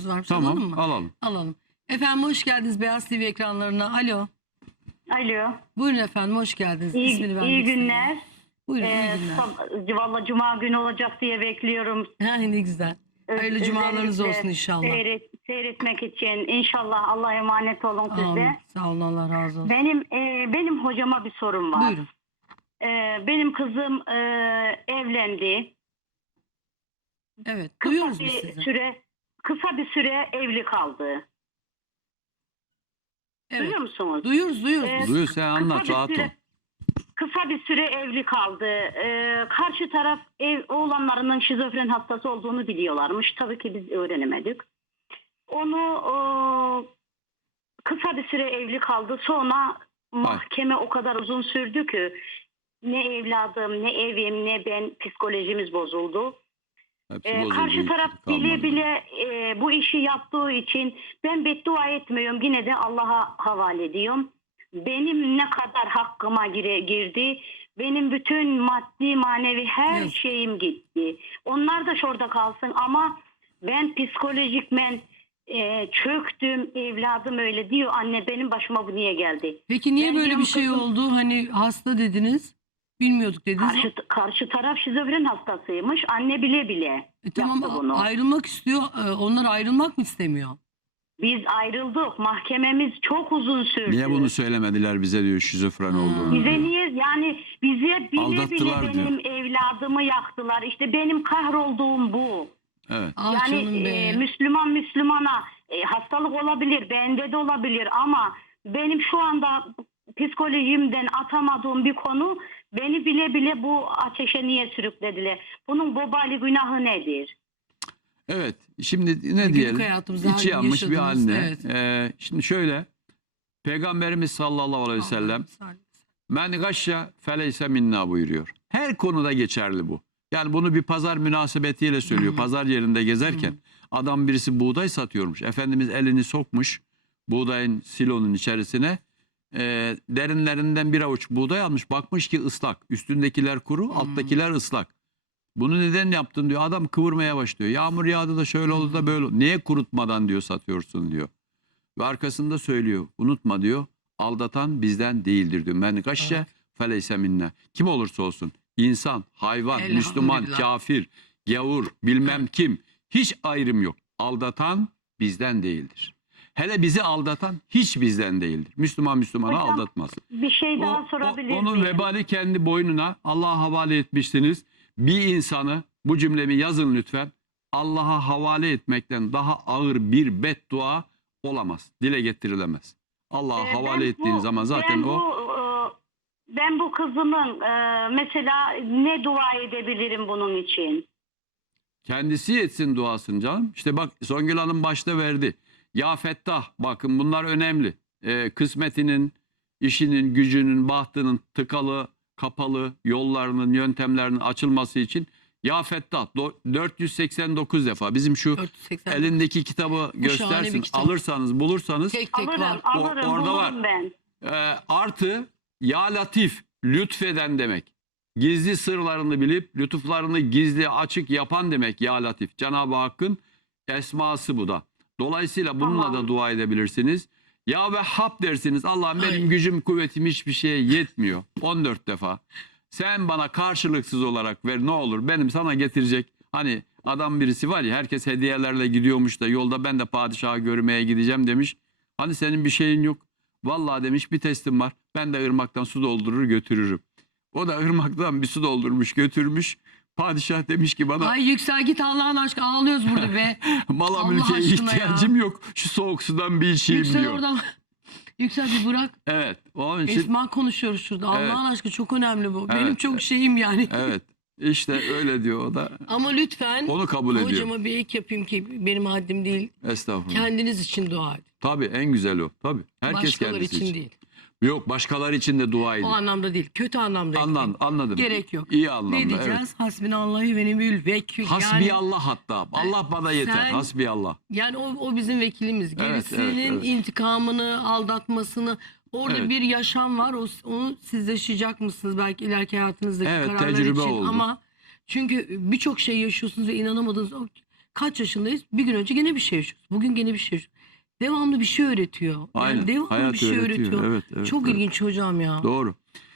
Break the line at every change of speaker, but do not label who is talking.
varmış.
Tamam,
Alalım mı?
alalım.
Alalım. Efendim hoş geldiniz Beyaz TV ekranlarına. Alo.
Alo.
Buyurun efendim, hoş geldiniz. İsmini vermek
İyi
istemiyorum.
günler.
Buyurun, iyi günler.
Valla cuma günü olacak diye bekliyorum.
Ne güzel. Hayırlı cumalarınız
Özellikle
olsun inşallah.
Seyretmek için. İnşallah Allah'a emanet olun siz
Amin.
de.
Sağ olun, Allah razı olsun.
Benim hocama bir sorum var.
Buyurun.
Benim kızım evlendi.
Evet, duyuyoruz biz sizi.
Kısa bir süre evli kaldı.
Evet.
Duyuyor musunuz?
Duyuyoruz.
Duyuyor, sen anlat, rahat ol.
Kısa bir süre evli kaldı. Karşı taraf oğlanlarının şizofren hastası olduğunu biliyorlarmış. Tabii ki biz öğrenemedik. Onu kısa bir süre evli kaldı. Sonra mahkeme o kadar uzun sürdü ki ne evladım, ne evim, ne ben psikolojimiz bozuldu. Karşı taraf bile bu işi yaptığı için ben beddua etmiyorum. Yine de Allah'a havale ediyorum. Benim ne kadar hakkıma girdi. Benim bütün maddi manevi her şeyim gitti. Onlar da şurada kalsın ama ben psikolojikmen çöktüm, evladım öyle diyor. Anne benim başıma bu niye geldi?
Peki niye
Ben
böyle
diyorum
bir şey
kızım,
oldu? Hani hasta dediniz, bilmiyorduk dediniz.
Karşı taraf şizofren hastasıymış. Anne bile
Tamam,
yaptı bunu.
ayrılmak istiyor. Onlar ayrılmak mı istemiyor?
Biz ayrıldık. Mahkememiz çok uzun sürdü.
Niye bunu söylemediler bize diyor, şizofren olduğunu
Bize
diyor.
niye yani bize bile
Aldattılar
benim evladımı yaktılar. İşte benim kahrolduğum bu.
Evet.
Ah canım
Yani
be.
Müslümana hastalık olabilir, bende de olabilir ama benim şu anda psikolojimden atamadığım bir konu beni bile bu ateşe niye sürüklediler? Bunun vebali günahı nedir?
Evet. Şimdi ne
Günlük
diyelim?
hayatımızda
İçi
her gün
yanmış bir
yaşadığımız,
anne.
evet.
Şimdi şöyle. Peygamberimiz sallallahu aleyhi ve sellem men gashya feleyse minna buyuruyor. Her konuda geçerli bu. Yani bunu bir pazar münasebetiyle söylüyor. Pazar yerinde gezerken adam birisi buğday satıyormuş. Efendimiz elini sokmuş buğdayın silonun içerisine. Derinlerinden bir avuç buğday almış. Bakmış ki ıslak. Üstündekiler kuru, alttakiler ıslak. Bunu neden yaptın diyor. Adam kıvırmaya başlıyor. Yağmur yağdı da şöyle oldu da böyle oldu. Niye kurutmadan diyor satıyorsun diyor. Ve arkasında söylüyor. Unutma diyor. Aldatan bizden değildir diyor. Men gashye feleyse minna. Kim olursa olsun. İnsan, hayvan, Müslüman, kafir, gavur, bilmem kim. Hiç ayrım yok. Aldatan bizden değildir. Hele bizi aldatan hiç bizden değildir. Müslümanı
Hocam,
aldatmaz.
Bir şey daha sorabilir
Onun
miyim?
vebali kendi boynuna. Allah'a havale etmişsiniz. Bir insanı, bu cümlemi yazın lütfen, Allah'a havale etmekten daha ağır bir beddua olamaz. Dile getirilemez. Allah'a havale ettiğin zaman zaten
Ben bu kızımın mesela ne dua edebilirim bunun için?
kendisi etsin duasını canım. İşte bak Songül Hanım başta verdi. Ya Fettah, bakın bunlar önemli. Kısmetinin, işinin, gücünün, bahtının tıkalı, kapalı yollarının, yöntemlerinin açılması için Ya Fettah 489 defa. Bizim şu
489.
elindeki kitabı göstersin.
kitap.
Alırsanız, bulursanız
Tek var.
Alırım,
orada var.
ben.
Artı Ya Latif, lütfeden demek. Gizli sırlarını bilip lütuflarını gizli açık yapan demek Ya Latif. Cenab-ı Hakk'ın esması bu da. Dolayısıyla bununla da dua edebilirsiniz. Ya Vehhab dersiniz. Allah'ım benim gücüm kuvvetim hiçbir şeye yetmiyor. 14 defa. Sen bana karşılıksız olarak ver ne olur. Benim sana getirecek. Hani adam birisi var ya, herkes hediyelerle gidiyormuş da yolda ben de padişahı görmeye gideceğim demiş. Hani senin bir şeyin yok. Vallahi demiş bir testim var. Ben de ırmaktan su doldurur götürürüm. O da ırmaktan bir su doldurmuş götürmüş. Padişah demiş ki bana
Ay Yüksel git Allah'ın aşkına, ağlıyoruz burada be.
mala
Allah
mülkeye
aşkına
ihtiyacım yok. Şu soğuk sudan bir içeyim
Yüksel
diyor.
oradan. Yüksel bir bırak.
Evet. Onun için
Esma konuşuyoruz şurada.
Evet.
Allah'ın aşkına çok önemli bu.
Evet.
Benim çok şeyim yani.
evet. İşte öyle diyor o da.
Ama lütfen
Onu kabul ediyor.
hocama bir ek yapayım ki benim haddim değil.
Estağfurullah.
Kendiniz için dua edin.
Tabii en güzel o. Tabii. Herkes
Başkaları
kendisi
için
için.
değil.
Yok, başkaları için de dua edin.
O anlamda değil. Kötü anlamda.
Anladım.
Gerek yok.
İyi anlamda.
Ne diyeceğiz?
Evet.
Hasbinallahü ve ni'mel vekil.
Hasbiyallah hatta. Allah bana yeter.
sen-
Hasbiyallah.
Yani o bizim vekilimiz.
Evet,
Gerisinin
evet.
intikamını, aldatmasını, orada
Evet.
bir yaşam var. Onu siz yaşayacak mısınız belki ileriki hayatınızdaki
Evet,
kararlar
tecrübe
için.
oldu.
Ama çünkü birçok şey yaşıyorsunuz ve inanamadınız. Kaç yaşındayız? Bir gün önce gene bir şey yaşıyoruz. Bugün gene bir şey yaşıyoruz. Devamlı bir şey öğretiyor.
Aynen.
Yani devamlı
Hayat
bir şey öğretiyor.
Evet, evet,
Çok
evet.
ilginç hocam ya.
Doğru.